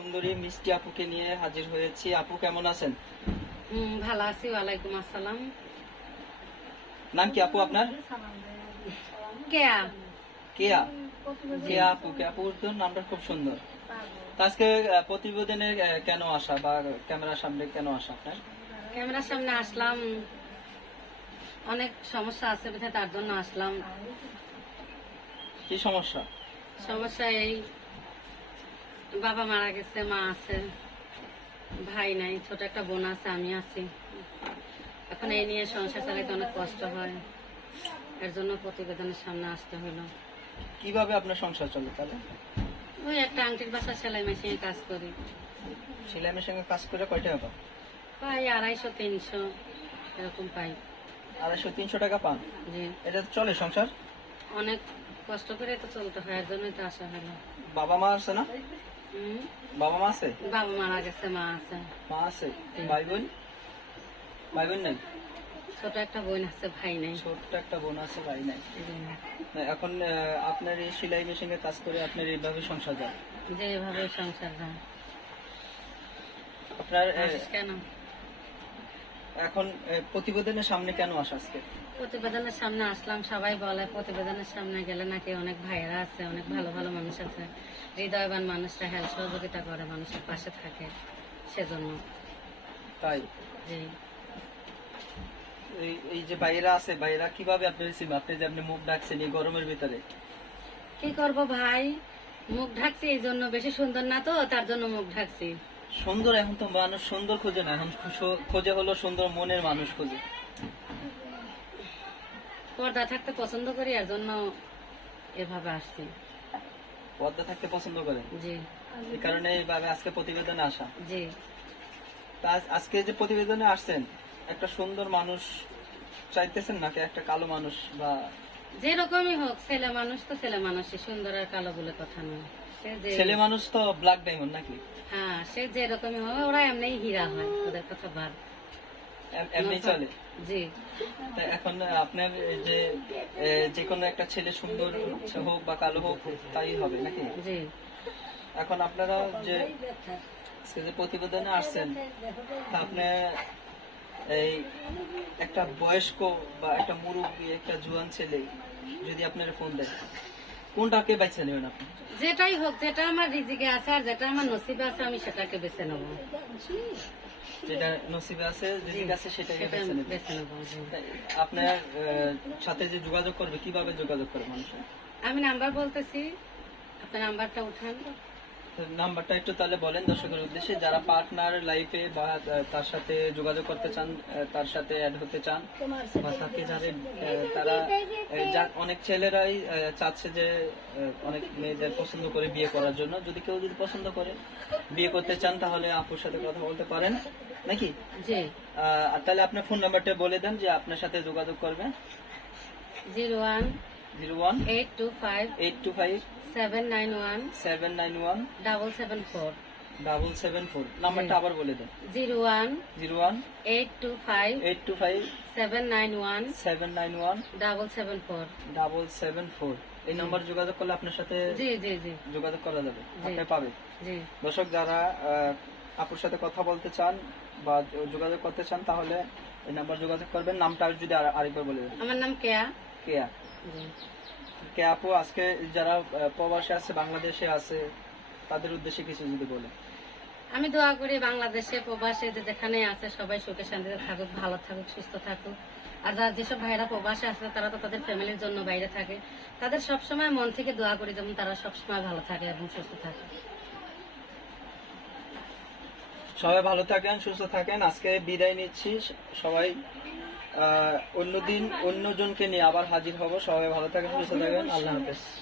সুন্দরী মিষ্টি আপুকে নিয়ে হাজির হয়েছি। আপু কেমন আছেন? ভালো আছি। ওয়ালাইকুম আসসালাম। নাম কি আপু আপনার? কেয়া। কেয়া। কেয়া আপু। কেয়া আপুর তো নামটা খুব সুন্দর। তো আজকে প্রতিবেদনে কেন আসা বা ক্যামেরার সামনে কেন আসা আপনার? ক্যামেরার সামনে আসলাম, অনেক সমস্যা আছে বিধায় তার জন্য আসলাম। কি সমস্যা? সমস্যা এই, বাবা মারা গেছে, মা আছে, ভাই নাই, ছোট একটা বোন আছে, আমি আছি। এখন এই নিয়ে সংসার চালাতে অনেক কষ্ট হয়, এর জন্য প্রতিবেদনের সামনে আসতে হলো। কিভাবে আপনার সংসার চলে তাহলে? ওই একটা আংটির বাসা সেলাই মেশিনে কাজ করি। সেলাই মেশিনে কাজ করে কয় টাকা পান? পাই 250-300 এরকম পাই। 250-300 টাকা পান? জি। এটা তো চলে সংসার? অনেক কষ্ট করে তো চলতে হয়, এর জন্যই তো আসা হলো। বাবা মা আছে না? বাবা মা আছে? বাবা মারা গেছে, মা আছে। মা আছে। ভাই বোন? ভাই বোন নাই? ছোট একটা বোন আছে, ভাই নাই। ছোট্ট একটা বোন আছে, ভাই নাই। এখন আপনার এই সেলাই মেশিনে কাজ করে আপনার এইভাবে সংসার যায়? যে এভাবে সংসার যায়। আপনার আসিস কেন? এখন প্রতিবেদনের সামনে কেন আসা আজকে? প্রতিবেদনের সামনে আসলাম, সবাই বলে প্রতিবেদনের সামনে গেলে নাকি অনেক ভাইয়েরা আছে, অনেক ভালো ভালো মানুষ আছে, হৃদয়বান মানুষরা হেল্প সহযোগিতা করে, মানুষের পাশে থাকে, সেজন্য। তাই? জি। এই যে বাইরা আছে, বাইরা কিভাবে আপনি রিসিভ, আপনি যে আপনি মুখ ডাকছেন এই গরমের ভিতরে? কি করব ভাই, মুখ ঢাকছি এই জন্য, বেশি সুন্দর না তো তার জন্য মুখ ঢাকছি। সুন্দর, এখন তো মানুষ সুন্দর খোঁজে না, এখন খোঁজে হলো সুন্দর মনের মানুষ খোঁজে। পর্দা থাকতে পছন্দ করি, এর জন্য এভাবে আসছি। পর্দা থাকতে পছন্দ করেন? জি। এই কারণে এইভাবে আজকে প্রতিবেদনে আসা? জি। তা আজকে যে প্রতিবেদনে আসছেন, একটা সুন্দর মানুষ চাইতেছেন নাকি একটা কালো মানুষ? বা যেরকমই হোক, ছেলে মানুষ তো ছেলে মানুষই, সুন্দর আর কালো বলে কথা নয়। ছেলে মানুষ তো ব্ল্যাক ডায়মন্ড নাকি? হ্যাঁ, সে যেরকমই হবে, ওরা এমনি হীরা হয়, ওদের কথা বাদ। এমনি চলে? জি। তা এখন আপনার যে যে কোনো একটা ছেলে সুন্দর হোক বা কালো হোক তাই হবে নাকি? জি। এখন আপনারা যে প্রতিবেদনে আসছেন, তা আপনি এই একটা বয়স্ক বা একটা মুরব্বী, একটা জোয়ান ছেলে যদি আপনার ফোন দেয়, কোনটাকে বেছে নেবেন আপনি? যেটাই হোক, যেটা আমার রিজিকে আছে আর যেটা আমার নসিবে আছে, আমি সেটাকে বেছে নেব। যেটা নসিবে আছে, যেদিকে আছে সেটাকে বেছে নেব। জি। আপনার সাথে যে যোগাযোগ করবে, কিভাবে যোগাযোগ করে মানুষের? আমি নাম্বার বলতেছি, আপনার নাম্বারটা উঠান। নাম্বারটা একটু তাহলে বলেন দর্শকের উদ্দেশ্যে, যারা পার্টনার লাইফে বা তার সাথে যোগাযোগ করতে চান, তার সাথে অ্যাড হতে চান, বা তাকে তারা অনেক ছেলেরাই চাচ্ছে যে অনেক মেয়েদের পছন্দ করে বিয়ে করার জন্য। যদি কেউ পছন্দ করে বিয়ে করতে চান, তাহলে আপুর সাথে কথা বলতে পারেন নাকি? জি। আর তাহলে আপনার ফোন নাম্বারটা বলে দেন যে আপনার সাথে যোগাযোগ করবে। 01-825-791-774 নাম্বারটা আবার বলে দেন। 01-825-791-774 এই নাম্বার যোগাযোগ করলে আপনার সাথে জি জি জি যোগাযোগ করা যাবে, আপনি পাবেন। জি। দর্শক, যারা আপুর সাথে কথা বলতে চান বা যোগাযোগ করতে চান, তাহলে এই নাম্বার যোগাযোগ করবেন। নামটা যদি আরেকবার বলে দেন। আমার নাম কেয়া। কেয়া। কেয়া আপু, আজকে যারা প্রবাসে আছে, বাংলাদেশে আছে, তাদের উদ্দেশ্যে কিছু যদি বলে। আমি দোয়া করি বাংলাদেশে, প্রবাসে যেখানে আছে সবাই সুখে শান্তিতে থাকুক, ভালো থাকুক, সুস্থ থাকুক। আর যারা যেসব ভাইরা প্রবাসে আছে, তারা তো তাদের ফ্যামিলির জন্য বাইরে থাকে, তাদের সবসময় মন থেকে দোয়া করি যেমন তারা সবসময় ভালো থাকে এবং সুস্থ থাকে। সবাই ভালো থাকেন, সুস্থ থাকেন। আজকে বিদায় নিচ্ছি। সবাই অন্যদিন অন্যজনকে নিয়ে আবার হাজির হব। সবাই ভালো থাকেন, সুস্থ থাকেন। আল্লাহ হাফেজ।